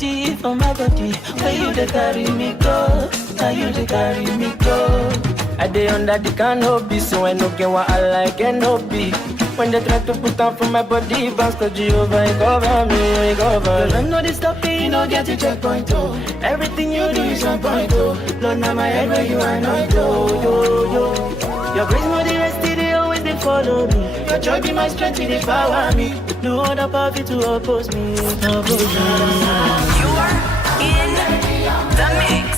body, for my body. Where you dey carry me go? Now you dey carry me go. I dey under the canopy, so I no get what I like and no be. When they try to put down for my body, bounce to Jehovah, it cover me, it cover. Girl, I know this stuff, you know, get to checkpoint, oh. Everything you do is on point, oh. Lord, now my head where you are not, yo. Your grace, more the rest, they always they follow me. Your joy be my strength, they power me. No other power to oppose me, oppose me. You are in the mix.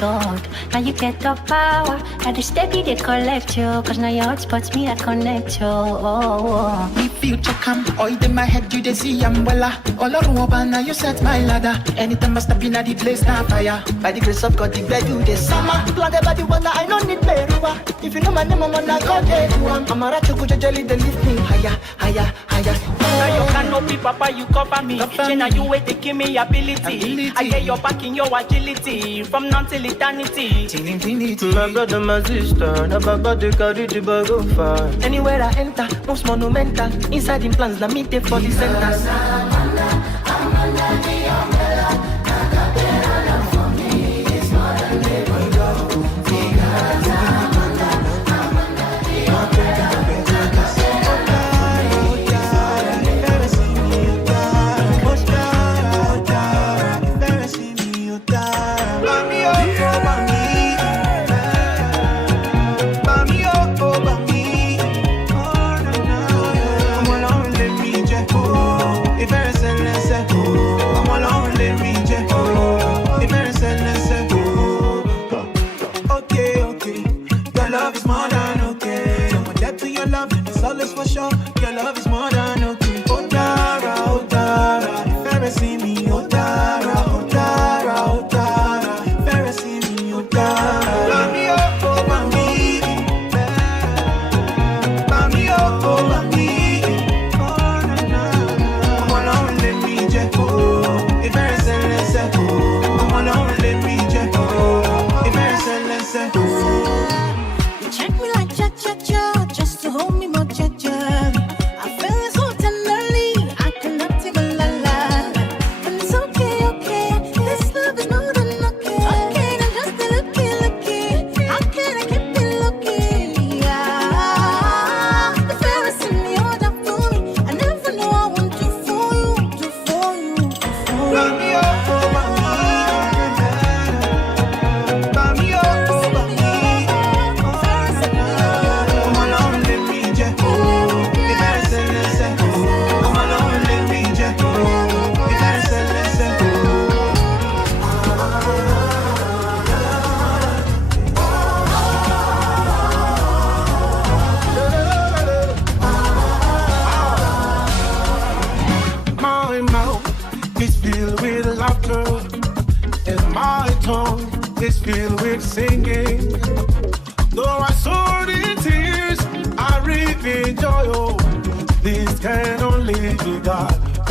God. Now you get the power. Now the steady they collect you. Cause now your hotspots me I connect you. The future come, oil in my head you they see umbrella. All over now you set my ladder. Anytime I step in at the place now fire. By the grace of God the bed you the summer. Planted by the water I don't need Merua. If you know my name I'm on a God I'm a rat to go to jelly they lift me higher. Now you canopy, papa, you cover me. Now you wait to give me ability. I get your back in your agility. From now till eternity. My brother, my sister, now baba they carry the bag of fire. Anywhere I enter, most monumental. Inside in plans, now meet for the center. I'm under the umbrella. For me, it's more than living God. For sure, your love is more than okay. Oh Dara, if ever see me, oh Dara, if ever see me, oh Dara. Bami oh bami, bami oh bami. Oh na na, I'm alone let me just go. If ever say let's go, I'm alone let me just go. If ever say let's go. You check me like cha cha cha, just to hold me more cha cha.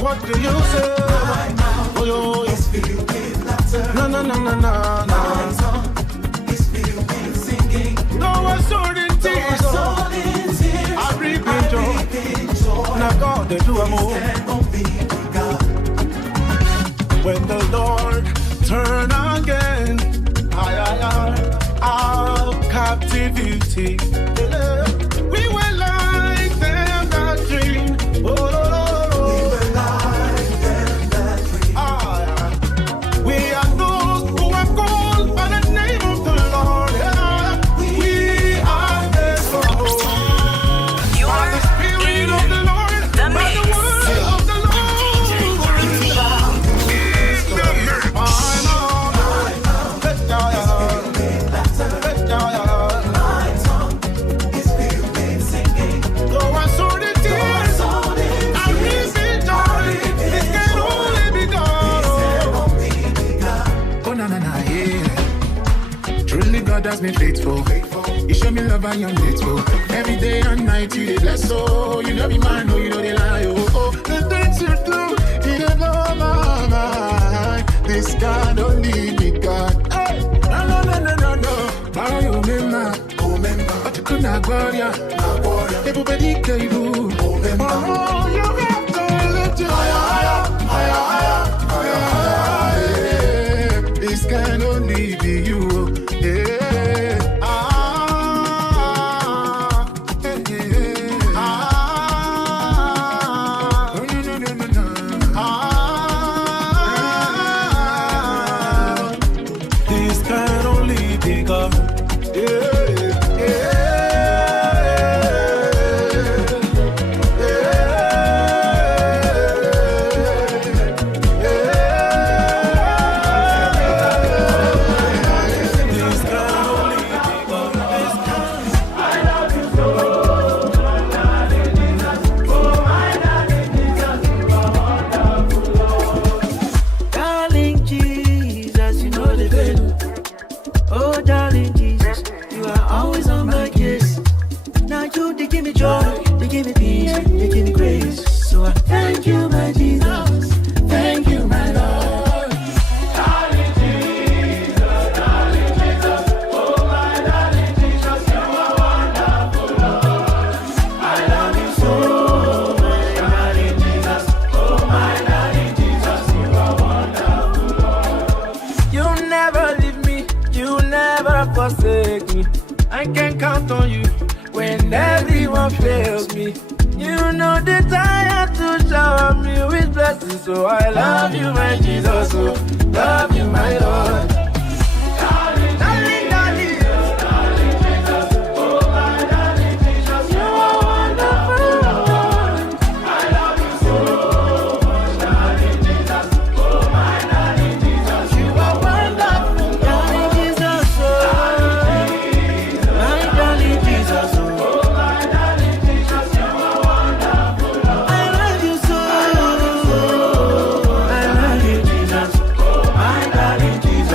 What do you say? Oh, yo, it's filled with laughter. No. My song is filled with singing. No one sold in tears. I reap in joy. Now God, they do a move. When the Lord turn again, our captivity. We were like them that dream. Has been faithful. You show me love and I'm grateful. Every day and night you did bless. So you know me man, no you know they lie. Oh, the things you do, you don't know my mind. This God don't leave me. Gloria, ebube dike ibu. Oh, you have to lift it higher, higher, higher, higher, higher, higher. This can only be you. Yeah. This can only be God. Darling Jesus, you know the deal. Oh, darling Jesus, you are always on my case. Now you, they give me joy, they give me peace, they give me grace. So I thank you, my Jesus. Thank you, my Lord. Darling Jesus, oh my darling Jesus, you are wonderful, Lord. I love you so, my darling Jesus, oh my darling Jesus, you are wonderful, Lord. You never leave me, you never forsake me. I can count on you when everyone fails me. You know the time to shower me with blessings. So I love you, my Jesus. Oh, love you, my Lord. Darling, darling, darling. Darling Jesus. Oh, my darling Jesus. You are wonderful, Lord. I love you so much, darling Jesus. Oh, my darling Jesus. You are wonderful, darling Jesus. Oh, my darling Jesus. Oh, my darling Jesus. You are wonderful, Lord. I love you so. I love you, Jesus. Oh, my darling Jesus.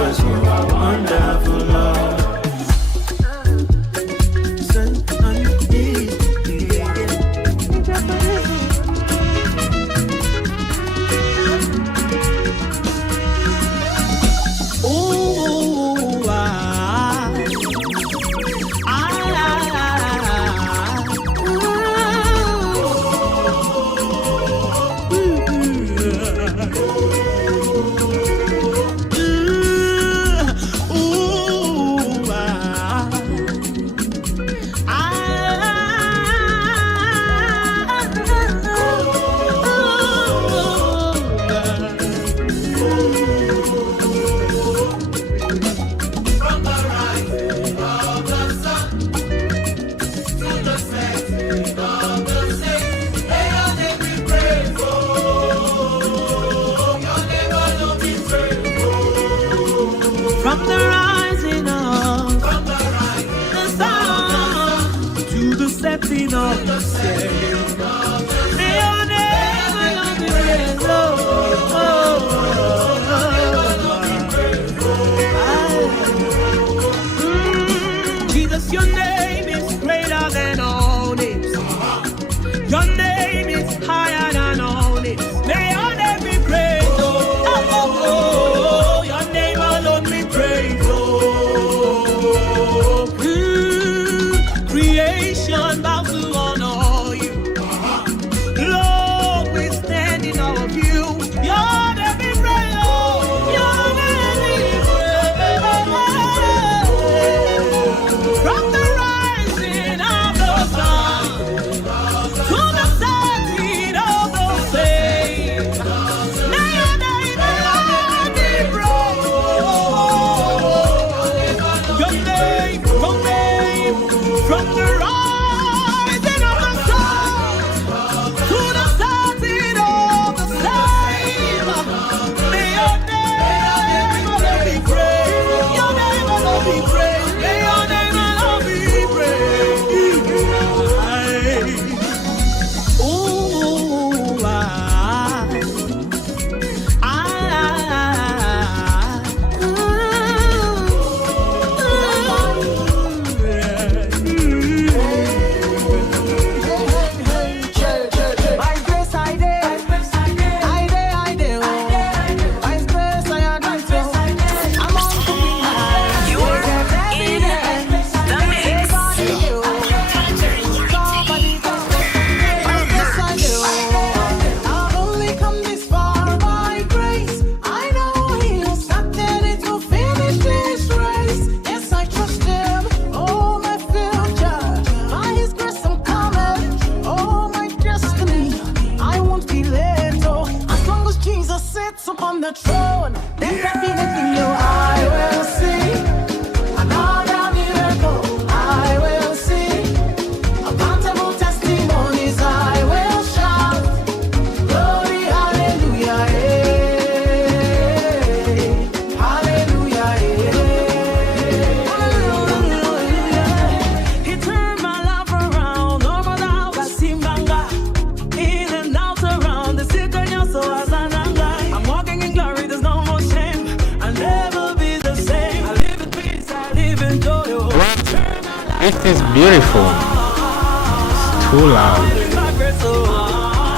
It is beautiful. It's too loud.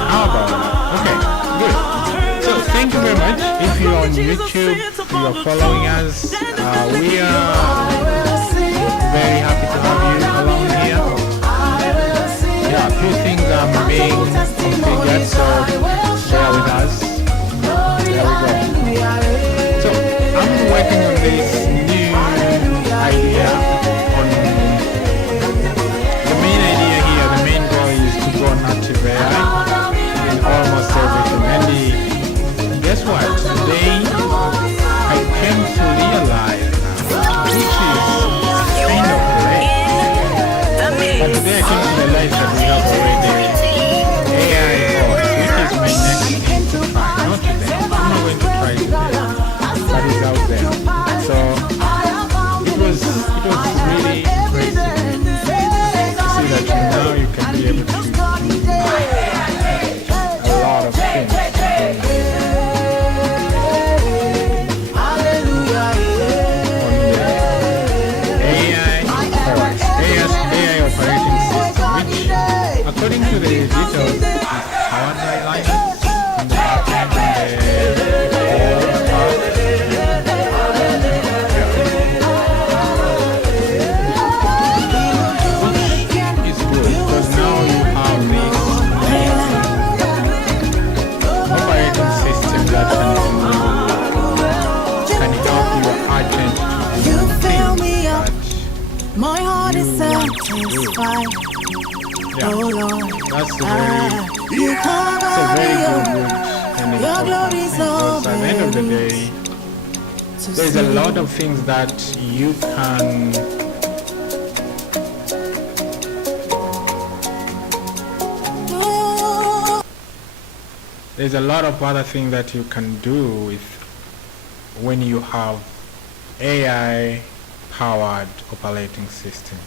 How about that? Okay, good. So thank you very much. If you're on YouTube, you are following us. We are very happy to have you along here. Yeah, a few things are being configured, so bear with us. There we go. So I'm working on this new idea. The main idea here, the main goal is to go native AI in almost everything. And guess what? Today I came to realize now, which is kind of late. But today I came to realize that we have already AI voice, which is my next thing to try. Not today. I'm not going to try today. But it's out there. So it was really impressive. See that now you can be able to do a lot of things. AI operating system, which according to the details is powered by Linux in the backend and it's good because now you have this operating system that can help your agent to do things that My heart is you want to do. satisfied. Yeah, Oh Lord, that's a you very cover good and Your important glory thing is because at the end of the day, to there's a see. lot of things that you can there's a lot of other things that you can do with when you have AI powered operating system.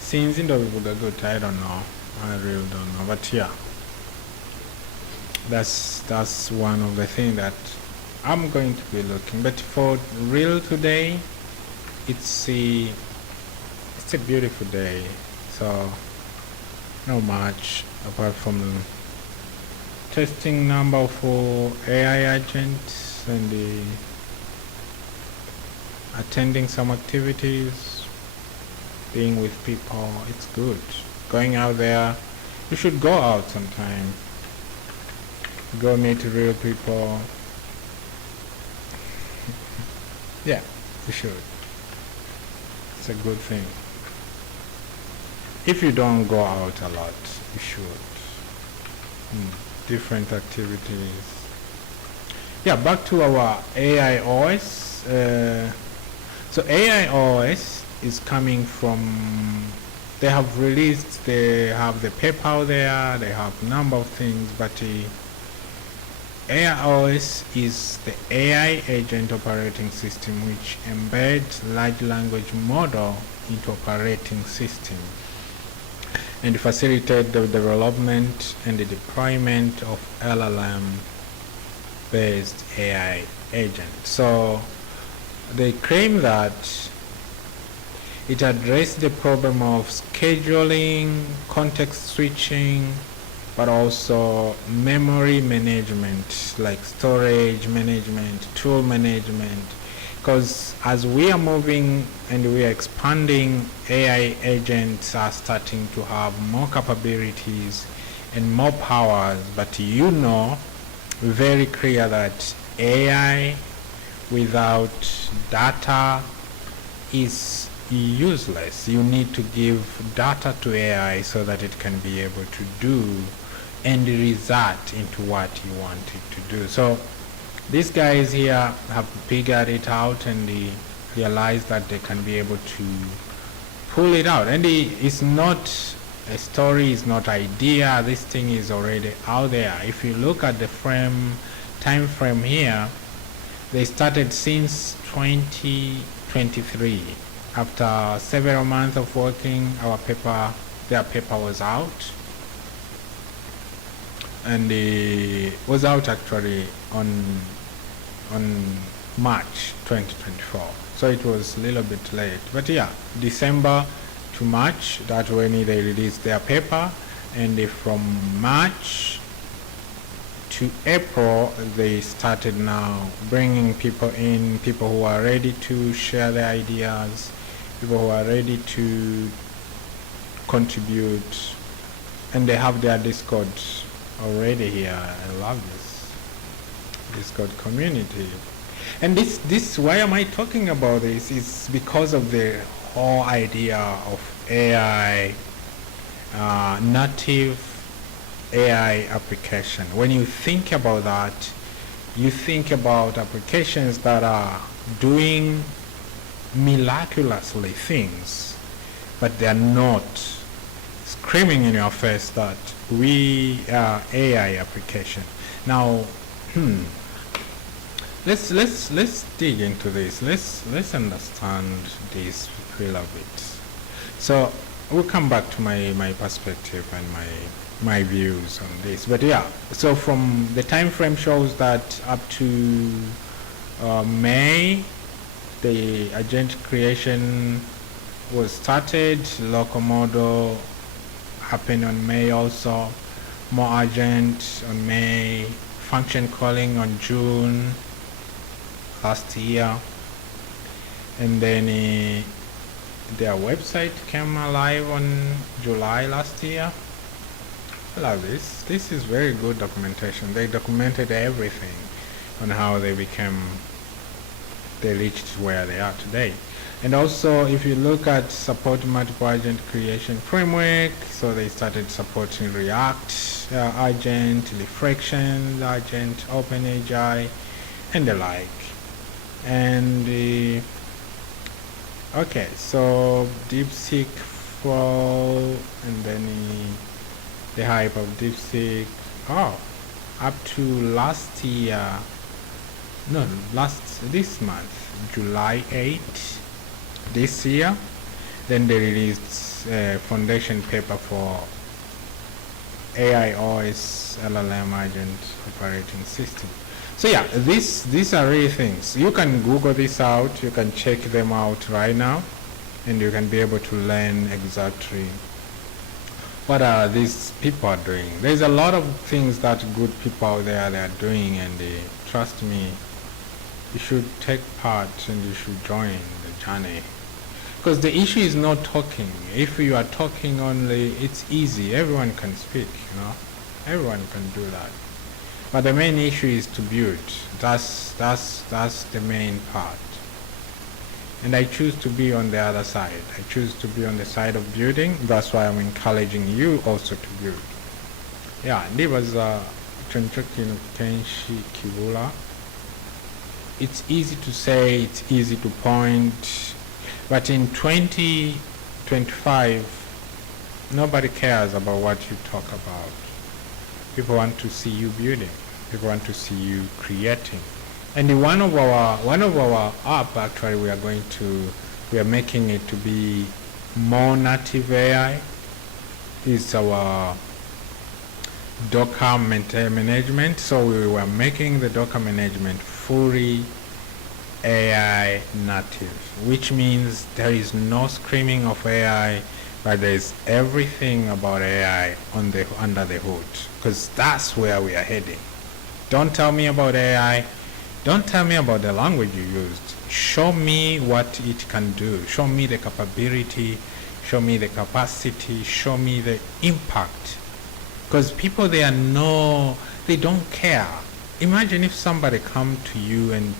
Since ndo bivuga good, I don't know. I really don't know. But yeah. That's one of the things that I'm going to be looking. But for real today, it's a beautiful day. So not much apart from testing number for AI agents and the attending some activities, being with people. It's good. Going out there, you should go out sometime. Go meet real people. Yeah, you should. It's a good thing. If you don't go out a lot, you should. Different activities. Yeah, back to our AI OS. So AI OS is coming from, they have released, they have the paper out there, they have a number of things, but AI OS is the AI agent operating system which embeds large language model into operating system and facilitate the development and the deployment of LLM based AI agent. So they claim that it addressed the problem of scheduling, context switching, but also memory management, like storage management, tool management. Because as we are moving and we are expanding, AI agents are starting to have more capabilities and more powers, but you know very clear that AI without data is useless. You need to give data to AI so that it can be able to do and result into what you want it to do. So these guys here have figured it out and they realize that they can be able to pull it out. And it's not a story, it's not idea. This thing is already out there. If you look at the time frame here, they started since 2023. After several months of working, their paper was out. And it was out actually on March 2024. So it was a little bit late. But yeah, December to March. That's when they released their paper, and from March to April they started now bringing people in, people who are ready to share their ideas, people who are ready to contribute, and they have their Discord already here. I love this Discord community. And this why am I talking about this? It's because of the whole idea of AI, native AI application. When you think about that, you think about applications that are doing miraculously things, but they are not screaming in your face that we are AI application. Now, let's dig into this. Let's understand this a little bit. So we'll come back to my perspective and my views on this. But yeah, so from the time frame shows that up to May, the agent creation was started. Local model happened on May also. More agent on May. Function calling on June last year. And then their website came alive on July last year. I love this. This is very good documentation. They documented everything on how they reached where they are today. And also, if you look at support multiple agent creation framework, so they started supporting React agent, Reflection agent, OpenAI, and the like. And okay, so DeepSeek fall, and then the hype of DeepSeek. Oh, up to last year, no, this month, July 8 this year, then they released a foundation paper for AIOS LLM agent operating system. So yeah, these are really things. You can Google this out, you can check them out right now, and you can be able to learn exactly what are these people are doing. There's a lot of things that good people out there they are doing, and trust me, you should take part and you should join the journey. Because the issue is not talking. If you are talking only, it's easy. Everyone can speak, you know. Everyone can do that. But the main issue is to build. That's the main part. And I choose to be on the other side. I choose to be on the side of building. That's why I'm encouraging you also to build. Yeah, ndibaza Chonchoki no Kenshi Kibula. It's easy to say, it's easy to point, but in 2025, nobody cares about what you talk about. People want to see you building. People want to see you creating. And one of our app actually we are making it to be more native AI. Is our Docker management. So we were making the Docker management fully AI native, which means there is no screaming of AI, but there is everything about AI under the hood, because that's where we are heading. Don't tell me about AI. Don't tell me about the language you used. Show me what it can do. Show me the capability. Show me the capacity. Show me the impact. Because people, they don't care. Imagine if somebody come to you and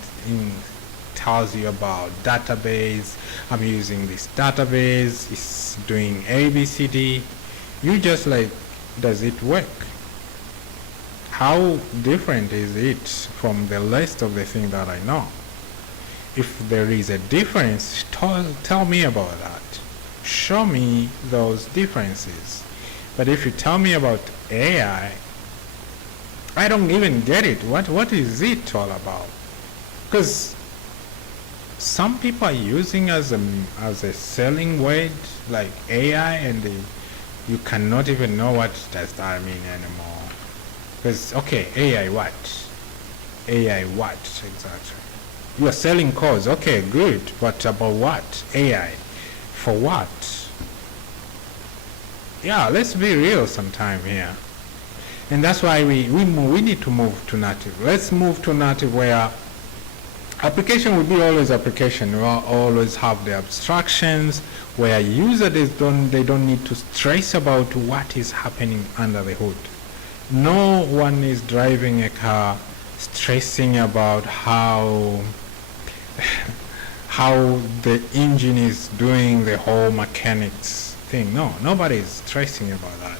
tells you about database. I'm using this database. It's doing A, B, C, D. You just like, does it work? How different is it from the rest of the thing that I know? If there is a difference, tell me about that. Show me those differences. But if you tell me about AI, I don't even get it. What is it all about? Because some people are using as a selling word like AI, and you cannot even know what does that mean anymore. Because, okay, AI what? AI what exactly? You are selling cause, okay, good, but about what? AI, for what? yeah, let's be real sometime here. And that's why we need to move to native. Let's move to native where application will be always application. We will always have the abstractions where users don't need to stress about what is happening under the hood. No one is driving a car stressing about how the engine is doing the whole mechanics thing. No, nobody is stressing about that.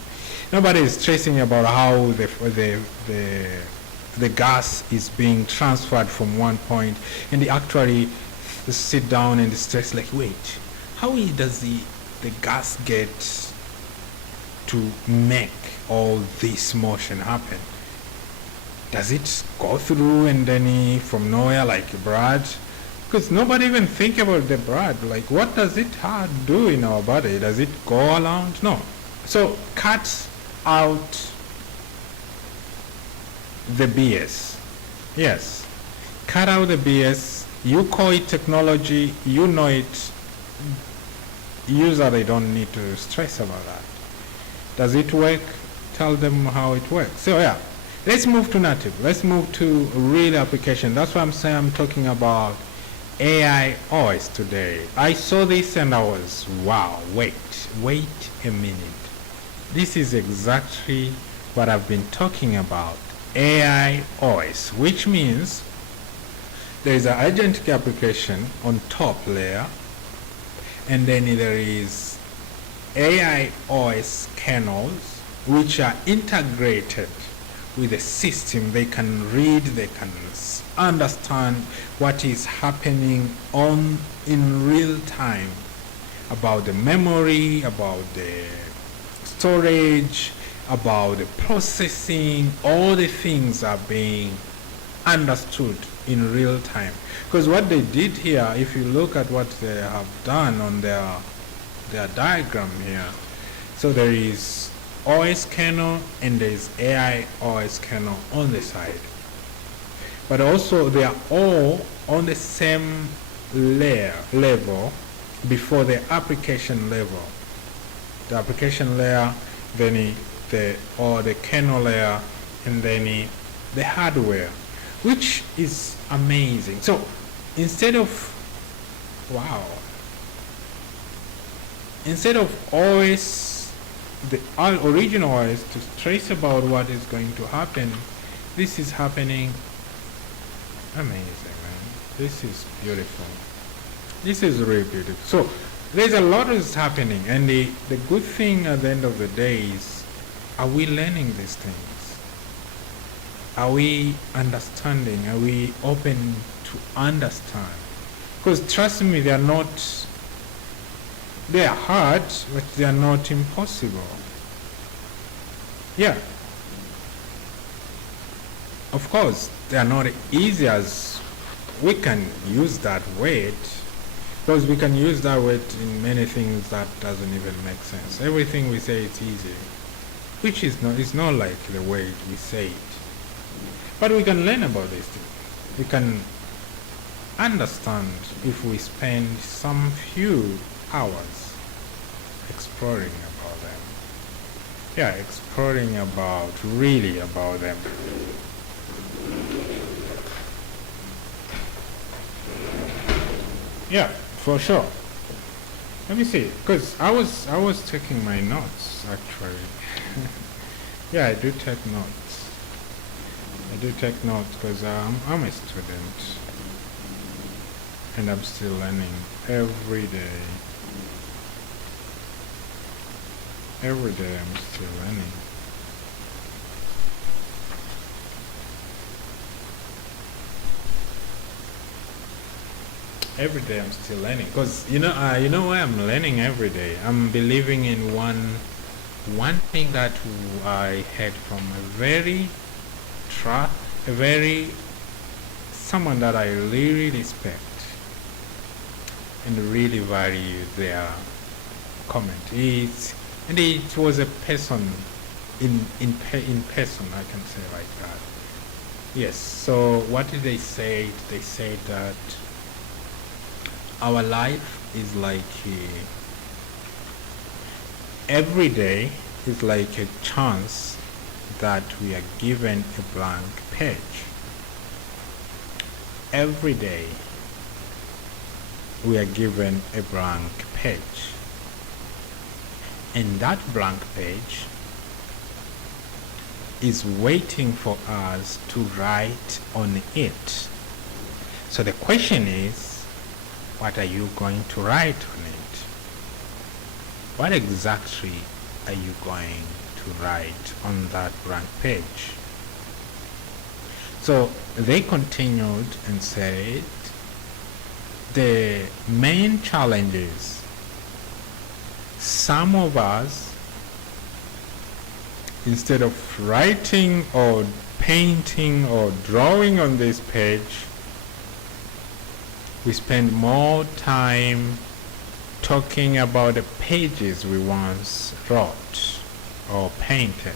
Nobody is stressing about how the gas is being transferred from one point, and they actually sit down and stress like, wait, how does the gas get to make all this motion happen? Does it go through and then from nowhere like Brad? Because nobody even think about the Brad. Like, what does it do in our body? Does it go around? No. So cut out the BS. Yes. Cut out the BS. You call it technology. You know it. User, they don't need to stress about that. Does it work? Tell them how it works. So yeah. Let's move to native. Let's move to real application. That's why I'm saying I'm talking about AI OS today. I saw this and I was, wow, wait a minute. This is exactly what I've been talking about. AI OS, which means there is an agentic application on top layer, and then there is AI OS kernels, which are integrated with the system. They can read, they can understand what is happening in real time about the memory, about the storage, about the processing. All the things are being understood in real time. Because what they did here, if you look at what they have done on their diagram here, so there is OS kernel and there is AI OS kernel on the side. But also they are all on the same level before the application level. The application layer, then the kernel layer, and then the hardware, which is amazing. So instead of always the original OS to stress about what is going to happen, this is happening. Amazing, man. This is beautiful. This is really beautiful. So there's a lot is happening, and the good thing at the end of the day is, are we learning these things? Are we understanding? Are we open to understand? Because trust me, they are hard, but they are not impossible. Yeah. Of course, they are not easy as we can use that weight, because we can use that weight in many things that doesn't even make sense. Everything we say it's easy, which is not. It's not like the way we say it. But we can learn about these things. We can understand if we spend some few hours exploring about them. Yeah, exploring really about them. Yeah, for sure. Let me see, because I was taking my notes actually. Yeah, I do take notes. Because I'm a student, and I'm still learning every day. Every day I'm still learning. Every day I'm still learning, because you know why I'm learning every day. I'm believing in one thing that I heard from someone that I really respect and really value their comment. It was a person in person, I can say like that. Yes. So what did they say? They said that our life is like every day is like a chance that we are given a blank page. Every day we are given a blank page, and that blank page is waiting for us to write on it. So the question is, what are you going to write on it? What exactly are you going to write on that blank page? So they continued and said, the main challenges, some of us, instead of writing or painting or drawing on this page, we spend more time talking about the pages we once wrote or painted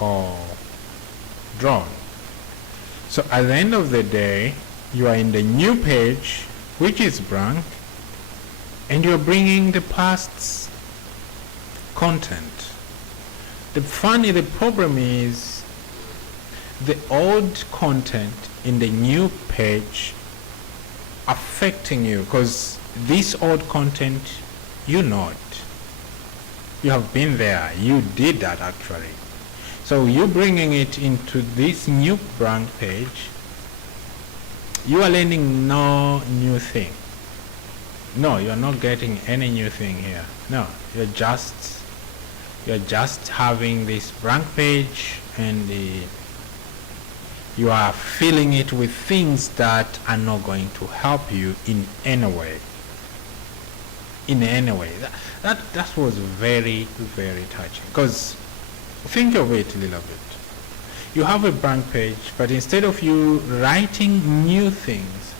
or drawn. So at the end of the day, you are in the new page, which is blank, and you're bringing the past's content. The problem is the old content in the new page affecting you, because this old content, you know it. You have been there. You did that actually. So you bringing it into this new blank page, you are learning no new thing. No, you're not getting any new thing here. No, you're just having this blank page, and you are filling it with things that are not going to help you in any way. In any way. That was very, very touching. Because think of it a little bit. You have a blank page, but instead of you writing new things,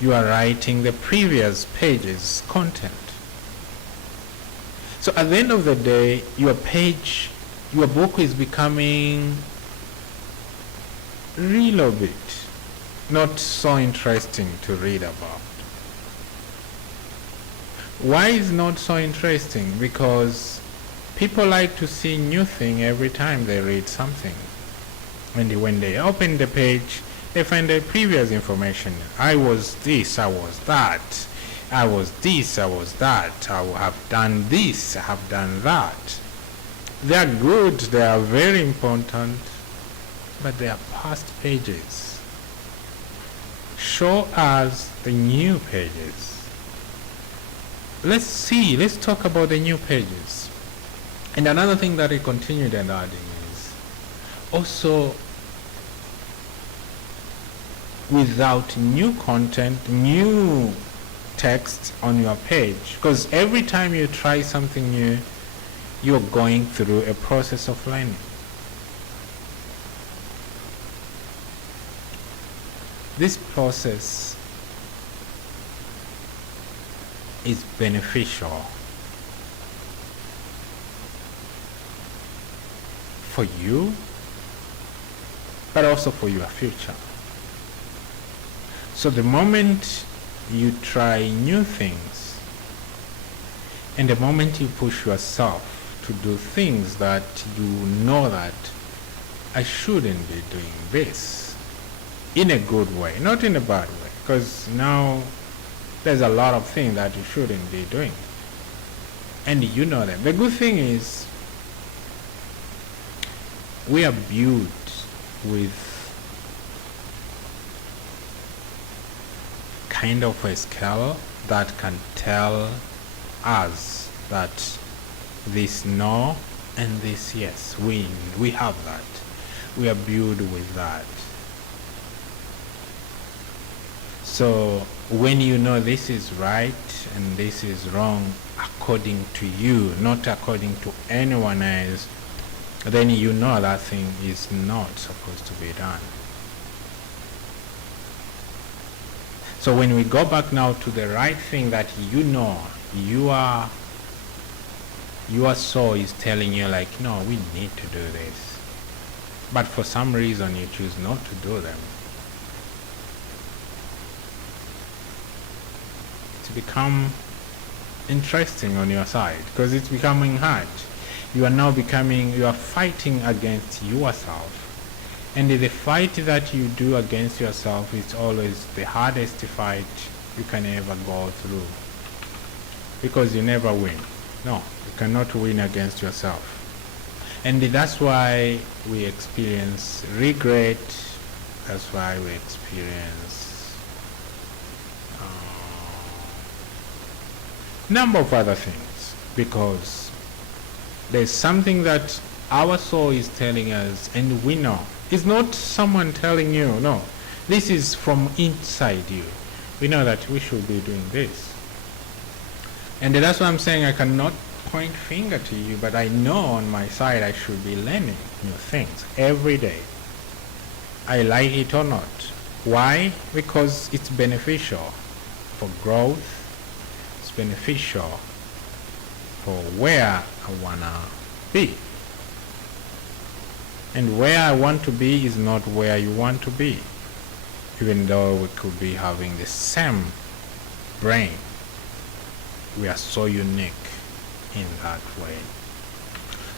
you are writing the previous page's content. So at the end of the day, your book is becoming real bit not so interesting to read about. Why is not so interesting? Because people like to see new thing every time they read something. And when they open the page, they find the previous information. I was this, I was that. I was this, I was that. I have done this, I have done that. They are good, they are very important, but they are past pages. Show us the new pages. Let's talk about the new pages. And another thing that he continued and adding is also, without new content, new text on your page, because every time you try something new, you're going through a process of learning. This process is beneficial for you, but also for your future. So the moment you try new things, and the moment you push yourself to do things that you know that I shouldn't be doing this, in a good way, not in a bad way, because now there's a lot of things that you shouldn't be doing, and you know them. The good thing is we are built with kind of a scale that can tell us that this no and this yes, we have that. We are built with that. So when you know this is right and this is wrong according to you, not according to anyone else, then you know that thing is not supposed to be done. So when we go back now to the right thing that you know, your soul is telling you like, no, we need to do this. But for some reason you choose not to do them. To become interesting on your side because it's becoming hard. You are fighting against yourself. And the fight that you do against yourself is always the hardest fight you can ever go through. Because you never win. No, you cannot win against yourself. And that's why we experience regret. That's why we experience number of other things. Because there's something that our soul is telling us, and we know. It's not someone telling you, no. This is from inside you. We know that we should be doing this. And that's why I'm saying I cannot point finger to you, but I know on my side I should be learning new things every day. I like it or not. Why? Because it's beneficial for growth. It's beneficial for where I wanna be. And where I want to be is not where you want to be. Even though we could be having the same brain. We are so unique in that way.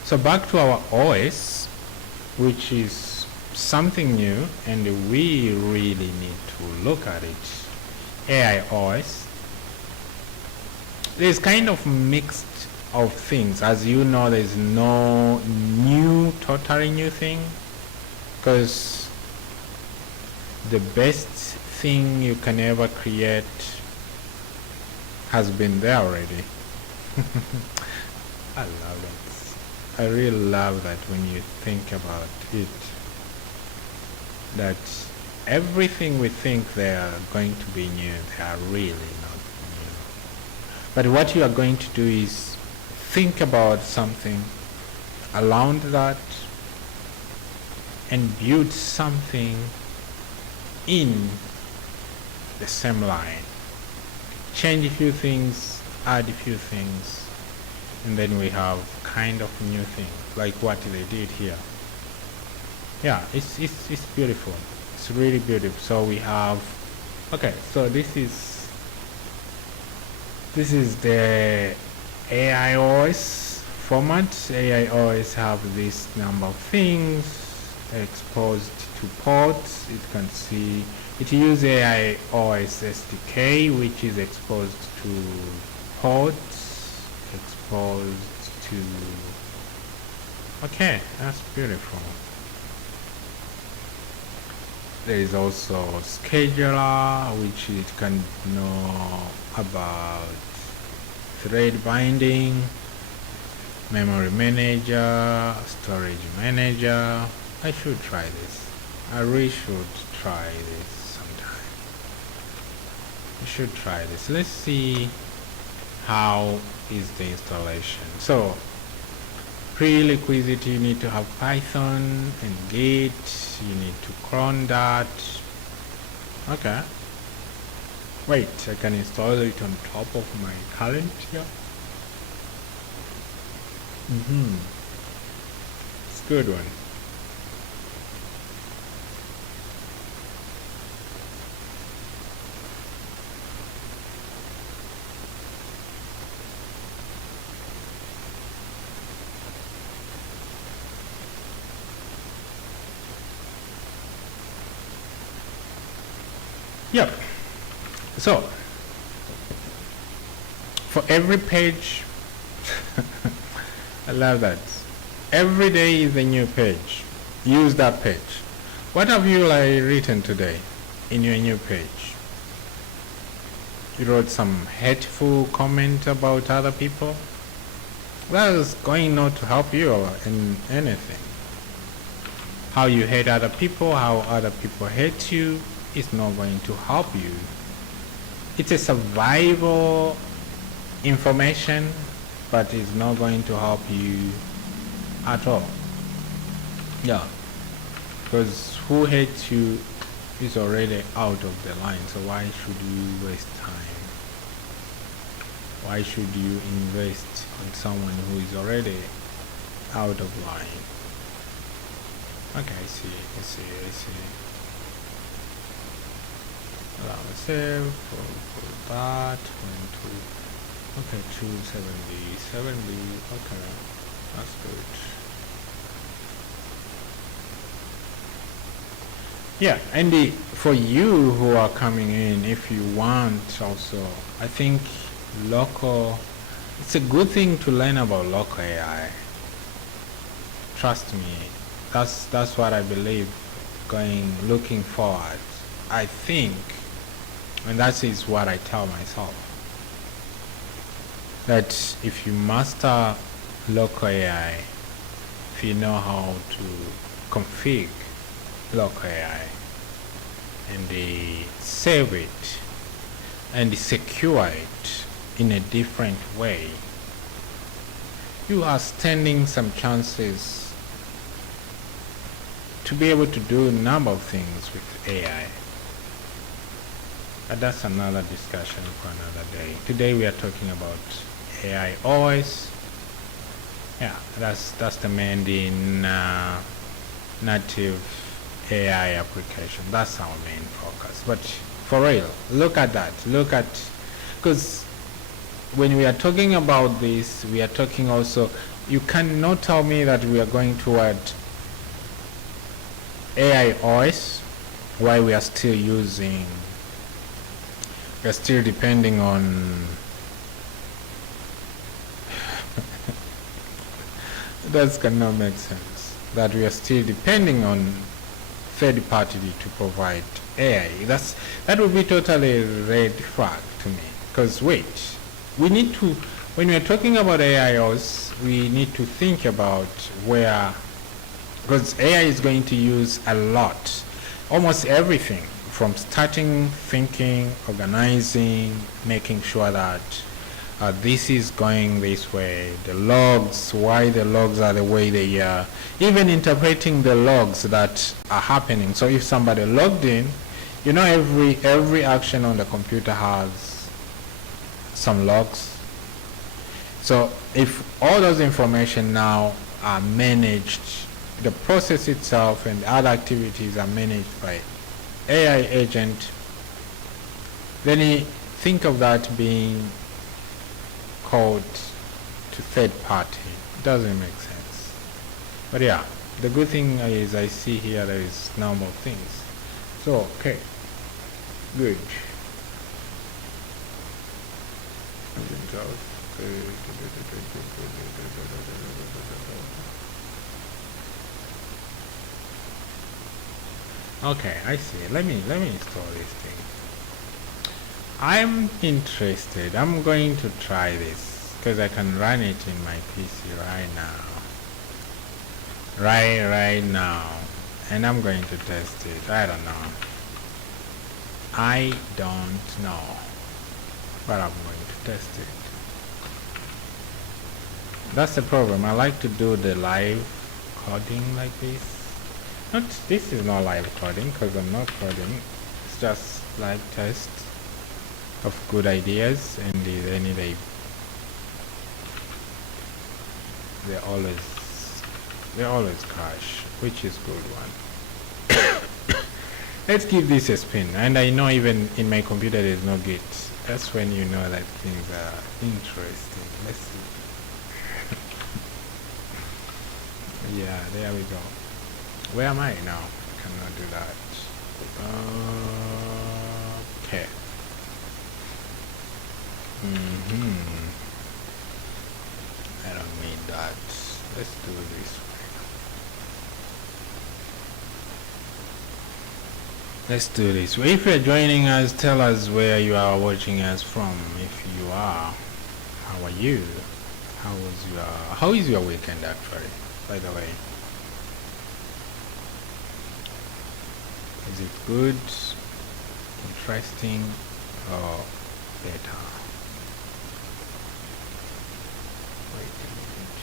So back to our OS, which is something new, and we really need to look at it. AI OS. There's kind of mixed of things. As you know, there's no totally new thing, because the best thing you can ever create has been there already. I love it. I really love that when you think about it, that everything we think they are going to be new, they are really not new. But what you are going to do is think about something around that and build something in the same line. Change a few things, add a few things, and then we have kind of new thing, like what they did here. Yeah, it's beautiful. It's really beautiful. So we have, okay, so this is the AIOS format. AIOS have this number of things exposed to ports. You can see it uses AIOS SDK, which is exposed to ports, exposed to, okay, that's beautiful. There is also scheduler, which it can know about thread binding, memory manager, storage manager. I should try this. I really should try this sometime. I should try this. Let's see how is the installation. So prerequisite, you need to have Python and Git. You need to clone that. Okay. Wait, I can install it on top of my current here. It's a good one. Yep. So, for every page, I love that. Every day is a new page. Use that page. What have you written today in your new page? You wrote some hateful comment about other people? That is going not to help you in anything. How you hate other people, how other people hate you, is not going to help you. It's a survival information, but it's not going to help you at all. Yeah, because who hates you is already out of the line, so why should you waste time? Why should you invest on someone who is already out of line? Okay, I see. Allow save, for that, 1, 2. Okay, 270, 70. Okay, that's good. Yeah, and for you who are coming in, if you want also, I think local, it's a good thing to learn about local AI. Trust me, that's what I believe looking forward. I think, and that is what I tell myself, that if you master local AI, if you know how to config local AI and they save it and secure it in a different way, you are standing some chances to be able to do a number of things with AI. But that's another discussion for another day. Today we are talking about AI OS. Yeah, that's the main native AI application. That's our main focus. But for real, look at that. Because when we are talking about this, we are talking also, you cannot tell me that we are going toward AI OS while we are still depending on that cannot make sense, that we are still depending on third party to provide AI. That would be totally a red flag to me, because wait, we need to, when we are talking about AIOS, we need to think about where, because AI is going to use a lot, almost everything, from starting thinking, organizing, making sure that this is going this way, the logs, why the logs are the way they are, even interpreting the logs that are happening. So if somebody logged in, you know, every action on the computer has some logs. So if all those information now are managed, the process itself and other activities are managed by AI agent, then you think of that being code to third party. It doesn't make sense. But yeah, the good thing is I see here there is normal things. So okay, good. Okay, I see. Let me install this thing. I'm interested. I'm going to try this because I can run it in my PC right now. Right now. And I'm going to test it. I don't know. But I'm going to test it. That's the problem. I like to do the live coding like this. This is not live coding because I'm not coding. It's just live test of good ideas, and they always crash, which is good one. Let's give this a spin. And I know even in my computer there's no Git. That's when you know that things are interesting. Let's see. Yeah, there we go. Where am I now? I cannot do that. Okay. I don't need that. Let's do it this way. Let's do this way. If you're joining us, tell us where you are watching us from. If you are, how are you? How is your weekend actually, by the way? Is it good, interesting, or better? Wait a minute.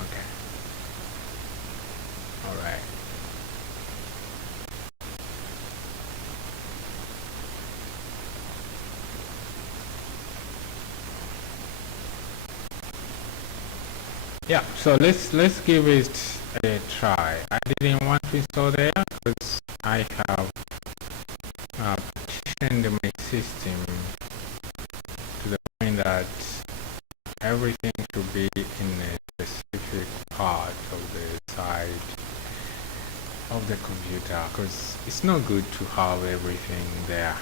Okay. All right. Yeah, so let's give it a try. I didn't want to install there because I have partitioned my system to the point that everything should be in a specific part of the side of the computer, because it's not good to have everything there.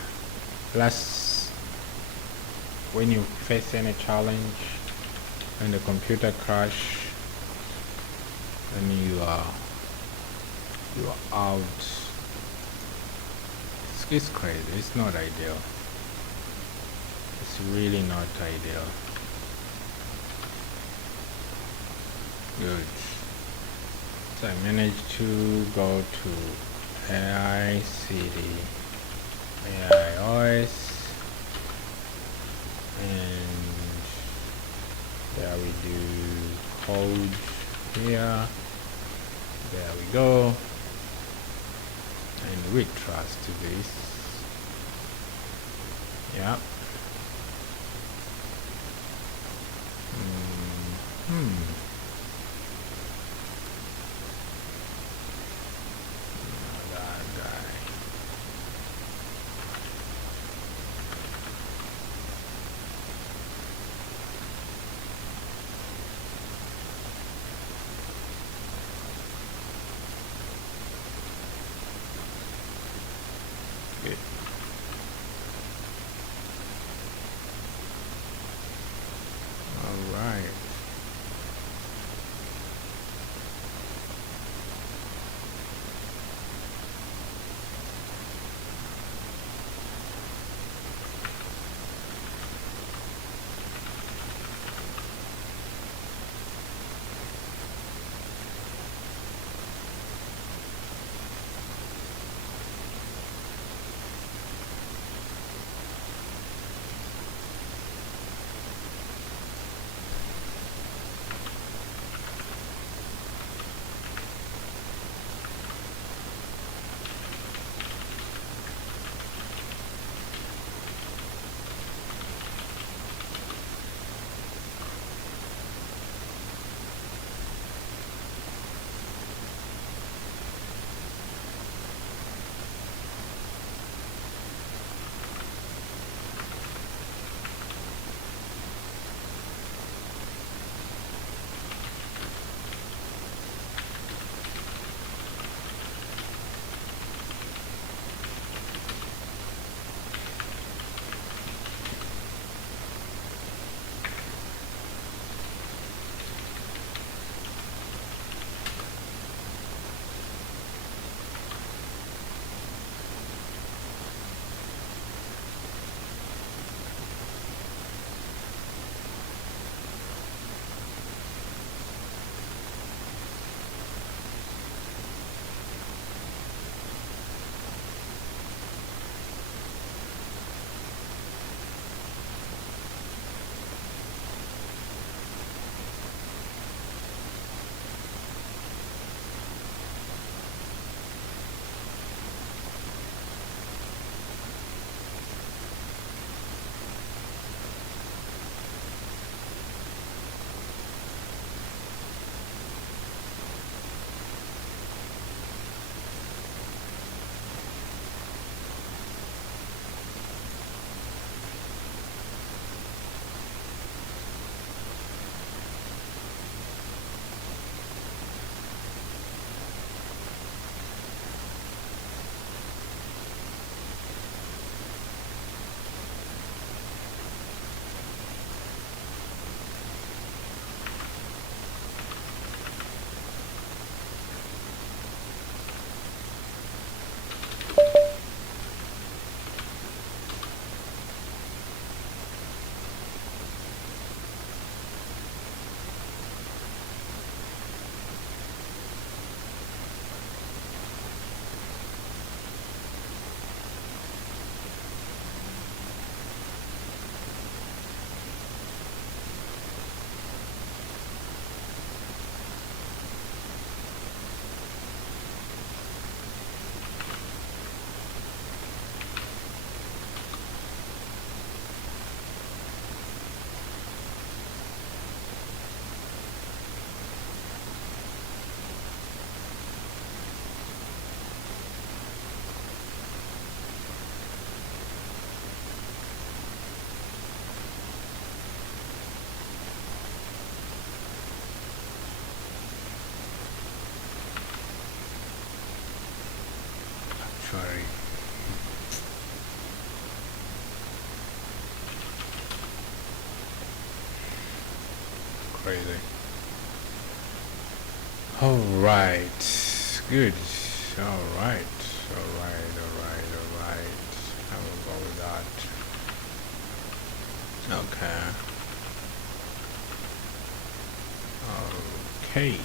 Plus, when you face any challenge and the computer crash, then you are out. It's crazy. It's not ideal. It's really not ideal. Good. So I managed to go to AI CD, AI OS, and there we do code here. There we go. And we trust this. Yeah. That guy. Good. All right. All right. Good. All right. All right. All right. All right. I will go with that. Okay. Okay.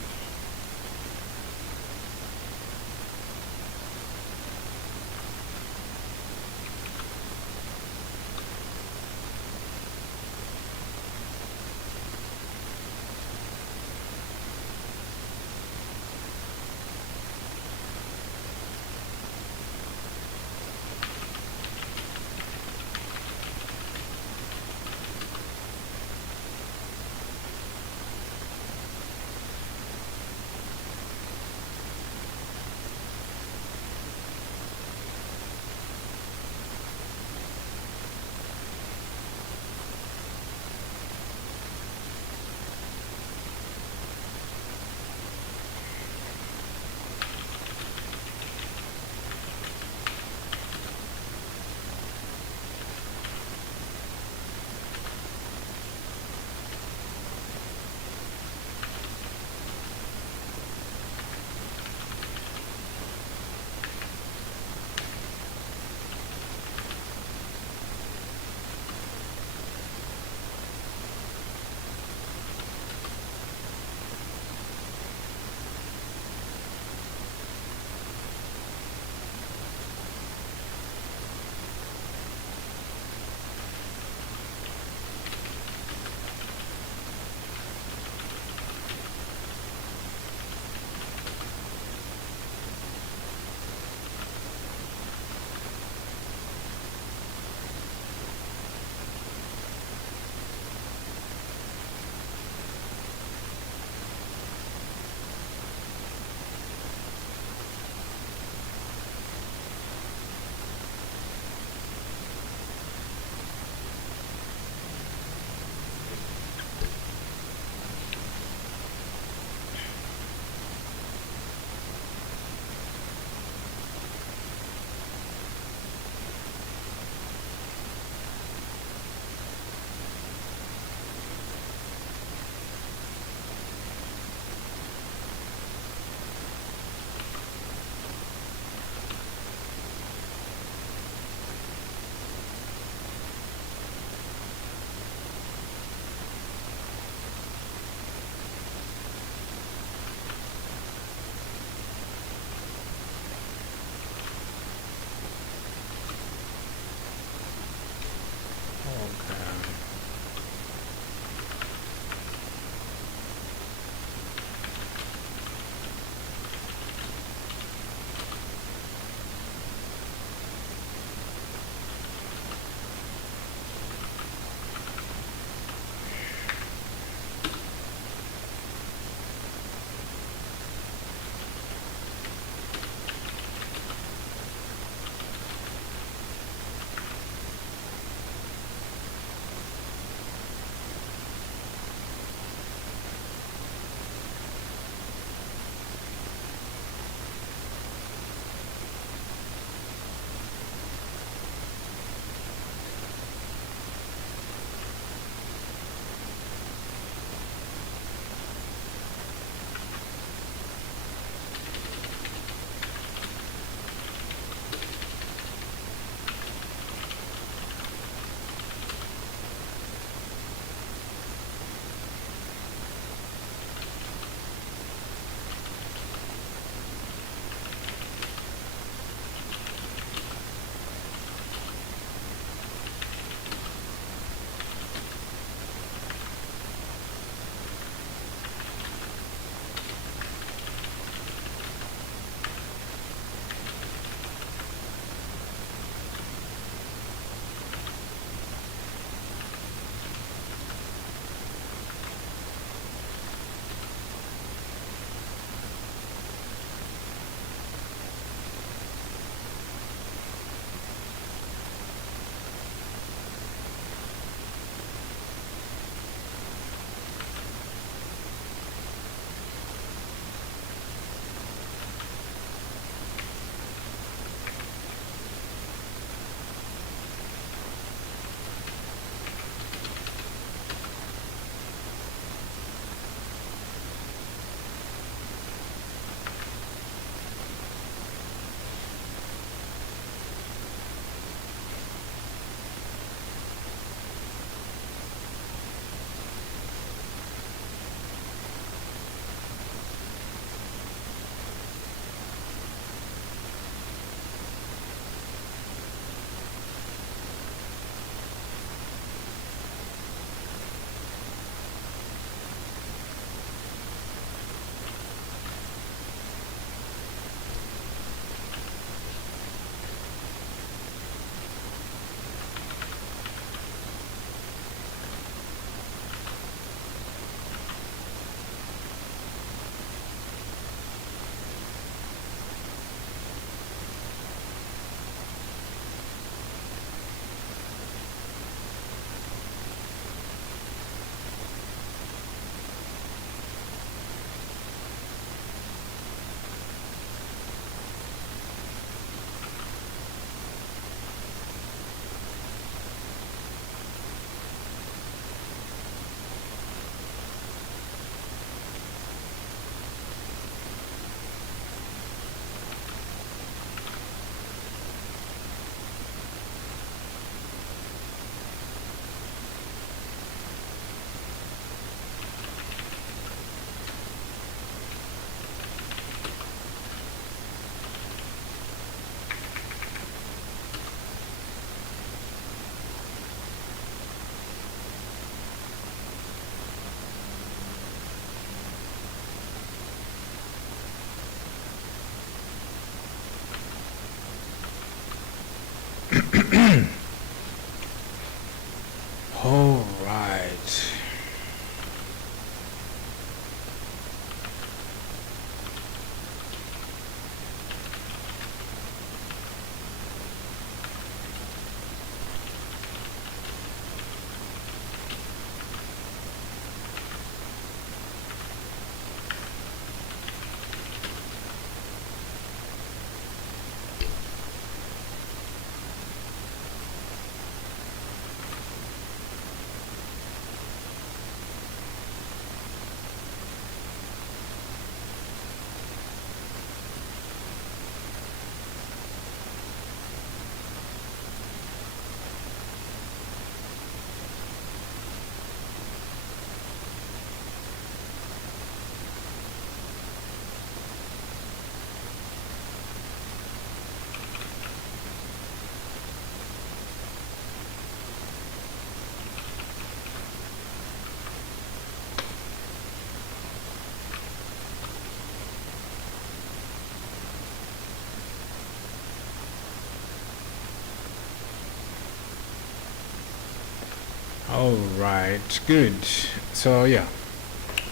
All right, good. So yeah,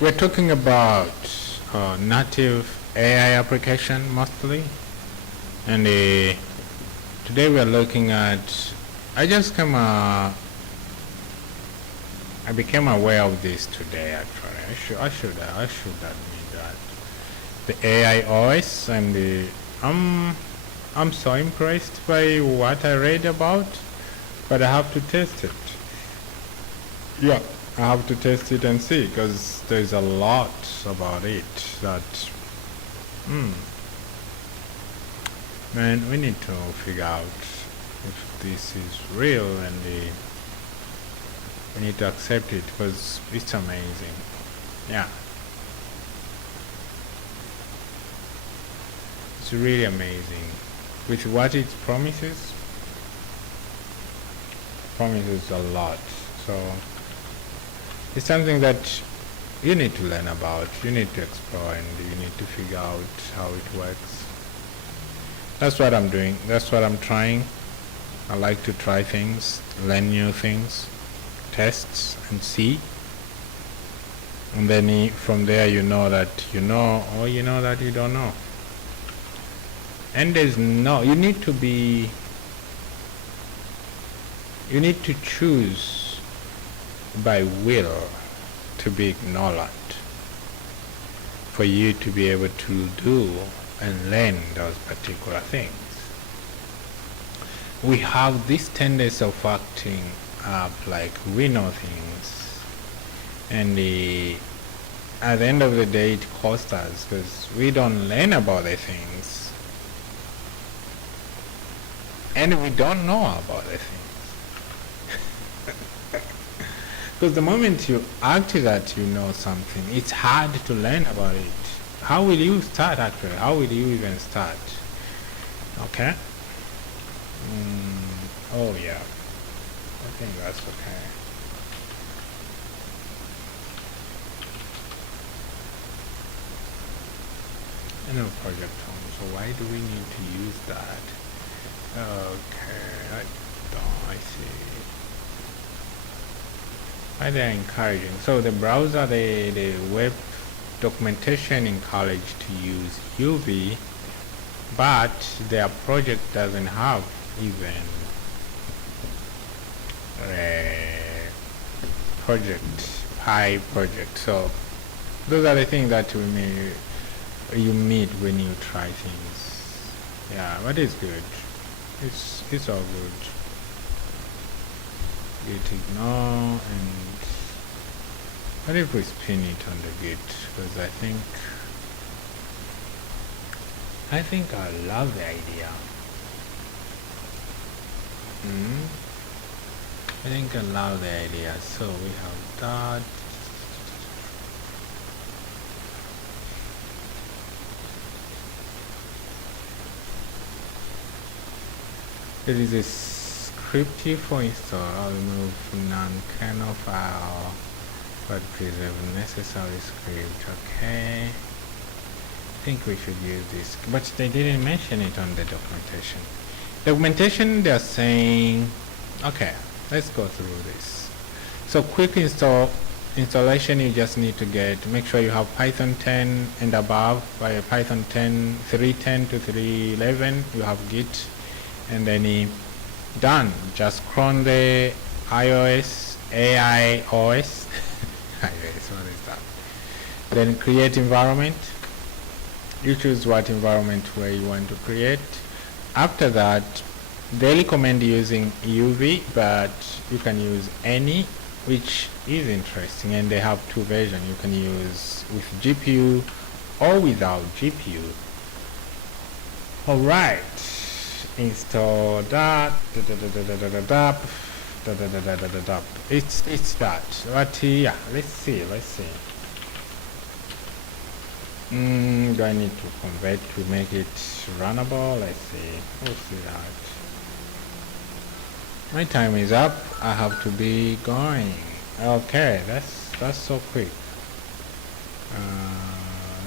we're talking about native AI application mostly, and today we are looking at. I became aware of this today. Actually, I should admit that the AI OS and I'm so impressed by what I read about, but I have to test it. Yeah, I have to test it and see, because there's a lot about it that, man, we need to figure out if this is real, and we need to accept it because it's amazing. Yeah. It's really amazing with what it promises a lot. So it's something that you need to learn about, you need to explore, and you need to figure out how it works. That's what I'm doing, that's what I'm trying. I like to try things, learn new things, tests and see, and then from there you know that you know, or you know that you don't know. And you need to choose by will to be ignorant for you to be able to do and learn those particular things. We have this tendency of acting up like we know things, and at the end of the day it costs us because we don't learn about the things, and we don't know about the things. Because the moment you act that you know something, it's hard to learn about it. How will you start actually? How will you even start? Okay? Oh yeah. I think that's okay. I know project home, so why do we need to use that? Okay, I see. Why they're encouraging. So the browser, the web documentation encouraged to use UV, but their project doesn't have even a Pi project. So those are the things that you meet when you try things. Yeah, but it's good. It's all good. Git ignore, and what if we spin it on the Git? Because I think I love the idea. I think I love the idea. So we have that. There is a script here for install. I'll remove non-kernel file but preserve necessary script. Okay, I think we should use this, but they didn't mention it on the documentation. They're saying, okay, let's go through this. So quick installation, you just need to make sure you have Python 10 and above. By Python 10 3.10 to 3.11 you have Git, and then done. Just clone the iOS AI OS iOS, what is that? Then create environment. You choose what environment where you want to create. After that, they recommend using UV, but you can use any, which is interesting, and they have two versions. You can use with GPU or without GPU. Alright, install that. It's that. But yeah, let's see. Do I need to convert to make it runnable? Let's see. We'll see that. My time is up. I have to be going. Okay, that's so quick.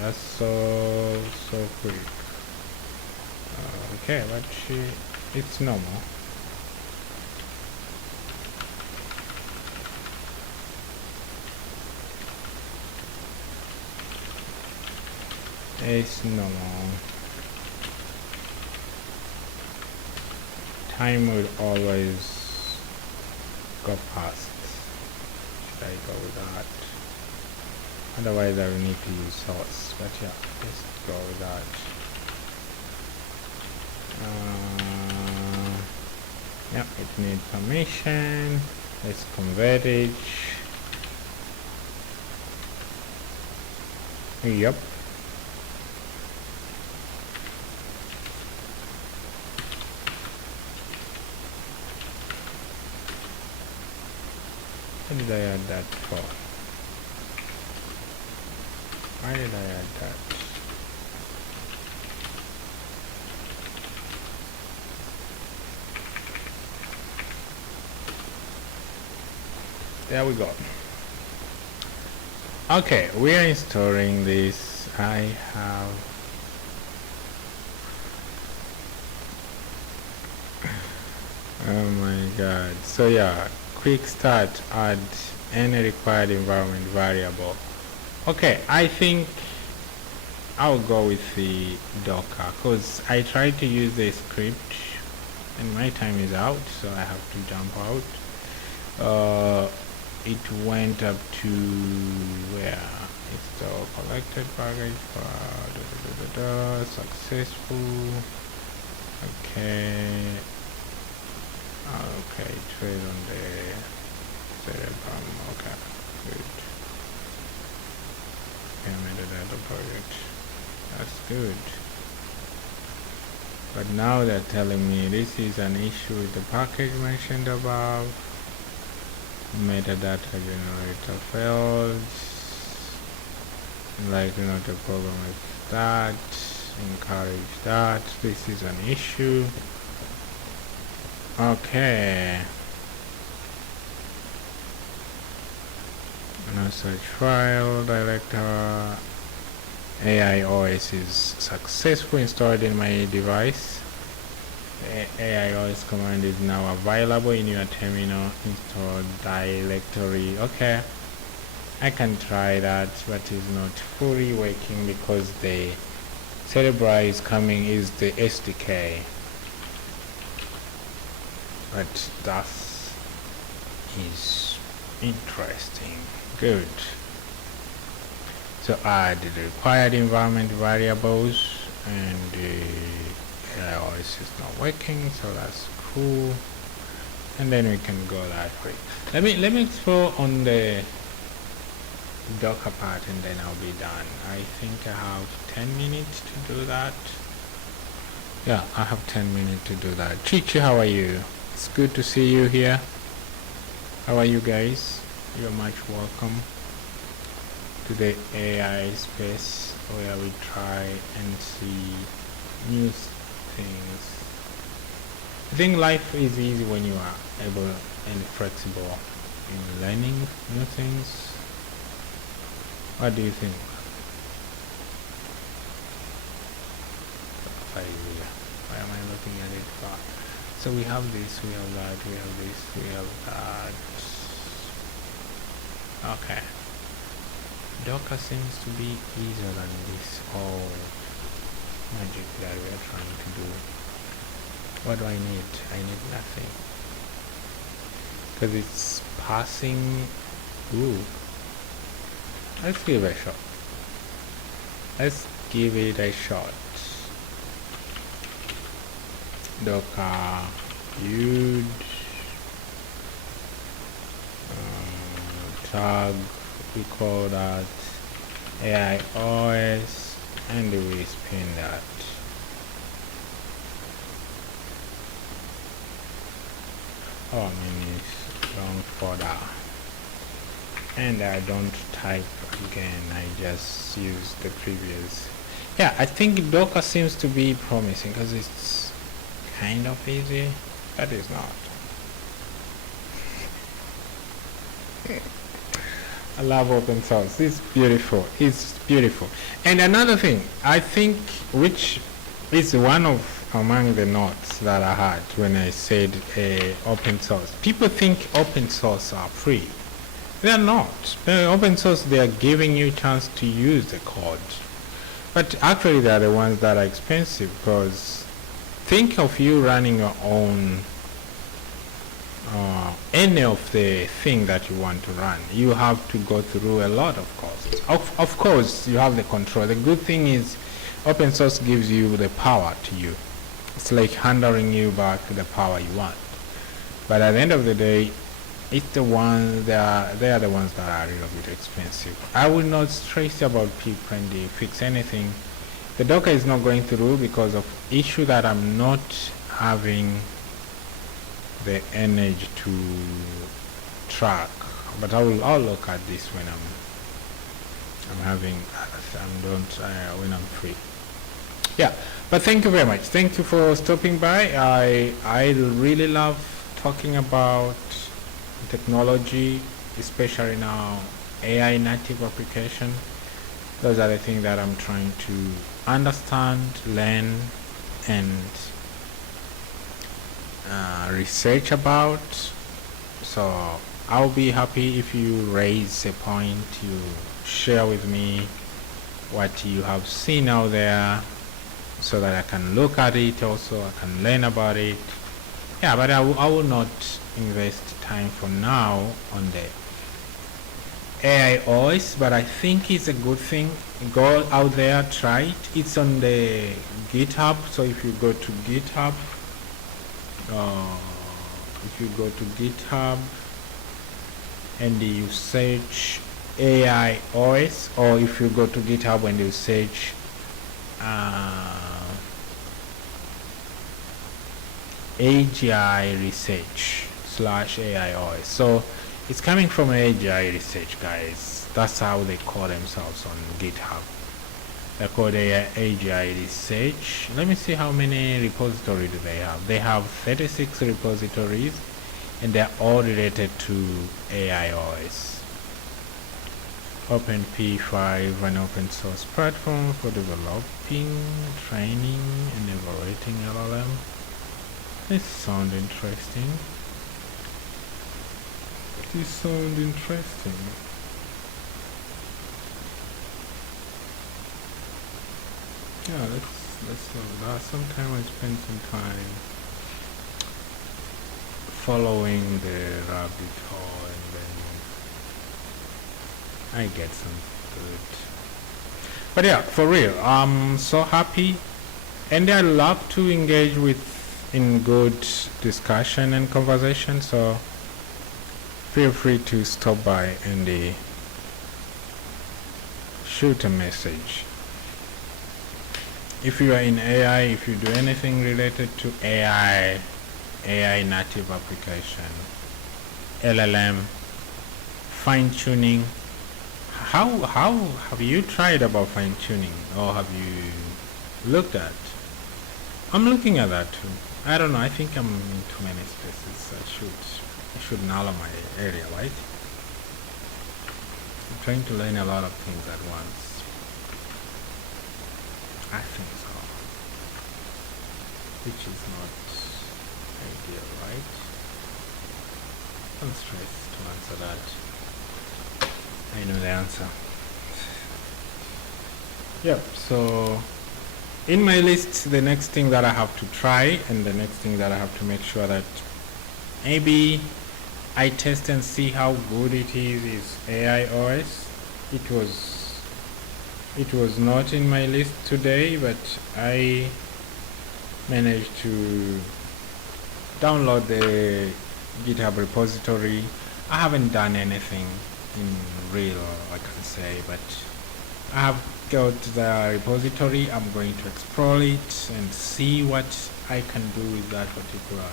That's so quick. Okay, but it's normal. It's normal. Time will always go past. Should I go with that? Otherwise I will need to use source, but yeah, let's go with that. Yeah, it needs permission. Let's convert it. Yep. What did I add that for? Why did I add that? There we go. Okay, we are installing this. I have oh my god. So yeah, quick start, add any required environment variable. Okay, I think I'll go with the Docker because I tried to use the script and my time is out, so I have to jump out. It went up to where? Install collected package for successful. Okay. Okay, trade on the Cerebrum. Okay, good. Okay, I made another project. That's good. But now they're telling me this is an issue with the package mentioned above. Metadata generator failed. Likely not a problem with that. Encourage that. This is an issue. Okay. No such file director. AIOS is successfully installed in my device. AIOS command is now available in your terminal. Install directory. Okay, I can try that, but it's not fully working because the Cerebra is coming is the SDK. But that is interesting. Good. So add the required environment variables, and AIOS is not working, so that's cool. And then we can go that way. Let me explore on the Docker part, and then I'll be done. I think I have 10 minutes to do that. Yeah, I have 10 minutes to do that. Chichi, how are you? It's good to see you here. How are you guys? You're much welcome to the AI space where we try and see new things. I think life is easy when you are able and flexible in learning new things. What do you think? Why am I looking at it far? So we have this, we have that, we have this, we have that. Okay. Docker seems to be easier than this whole magic that we are trying to do. What do I need? I need nothing. Because it's passing. Ooh. Let's give it a shot. Let's give it a shot. Docker huge tag, we call that AIOS, and we spin that. Oh, I mean it's long further, and I don't type again, I just use the previous. Yeah, I think Docker seems to be promising because it's kind of easy, but it's not. I love open source. It's beautiful. It's beautiful. And another thing, I think, which is one of among the notes that I had when I said open source. People think open source are free. They are not. Open source, they are giving you a chance to use the code. But actually, they are the ones that are expensive, because think of you running your own any of the thing that you want to run. You have to go through a lot of costs. Of course, you have the control. The good thing is open source gives you the power to you. It's like handing you back the power you want. But at the end of the day, it's the ones that they are the ones that are a little bit expensive. I will not stress about P20 fix anything. The Docker is not going through because of issue that I'm not having the energy to track. But I'll look at this when when I'm free. Yeah, but thank you very much. Thank you for stopping by. I really love talking about technology, especially now AI native application. Those are the things that I'm trying to understand, learn, and research about. So I'll be happy if you raise a point, you share with me what you have seen out there, so that I can look at it, also I can learn about it. Yeah, but I will not invest time for now on the AI OS, but I think it's a good thing. Go out there, try it. It's on the GitHub, so if you go to GitHub, and you search AI OS, or if you go to GitHub and you search AGI research /AIOS. So it's coming from AGI research, guys. That's how they call themselves on GitHub. They're called AGI research. Let me see how many repositories do they have. They have 36 repositories, and they're all related to AIOS. OpenP5, an open source platform for developing, training, and evaluating LLM. This sounds interesting. Yeah, let's sometime I spend some time following the rabbit hole, and then I get some good. But yeah, for real, I'm so happy, and I love to engage in good discussion and conversation, so feel free to stop by and shoot a message. If you are in AI, if you do anything related to AI native application, LLM, fine-tuning, how have you tried about fine-tuning, or have you looked at? I'm looking at that too. I don't know, I think I'm in too many spaces. I should narrow my area, right? I'm trying to learn a lot of things at once. I think so. Which is not ideal, right? Don't stress to answer that. I know the answer. Yep, so in my list, the next thing that I have to try, and the next thing that I have to make sure that maybe I test and see how good it is AI OS. It was not in my list today, but I managed to download the GitHub repository. I haven't done anything in real, I can say, but I have got the repository. I'm going to explore it and see what I can do with that particular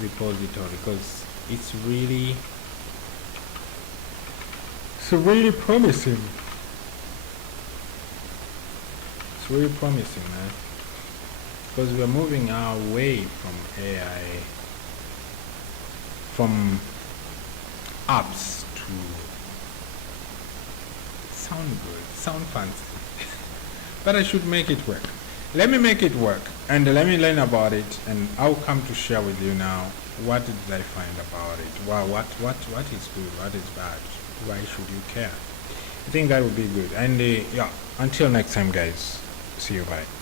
repository, because it's really promising. It's really promising, man, because we're moving away from AI, from apps to sound good, sound fancy. But I should make it work. Let me make it work, and let me learn about it, and I'll come to share with you now what did I find about it. Wow, what is good, what is bad, why should you care? I think that would be good. And yeah, until next time, guys. See you. Bye.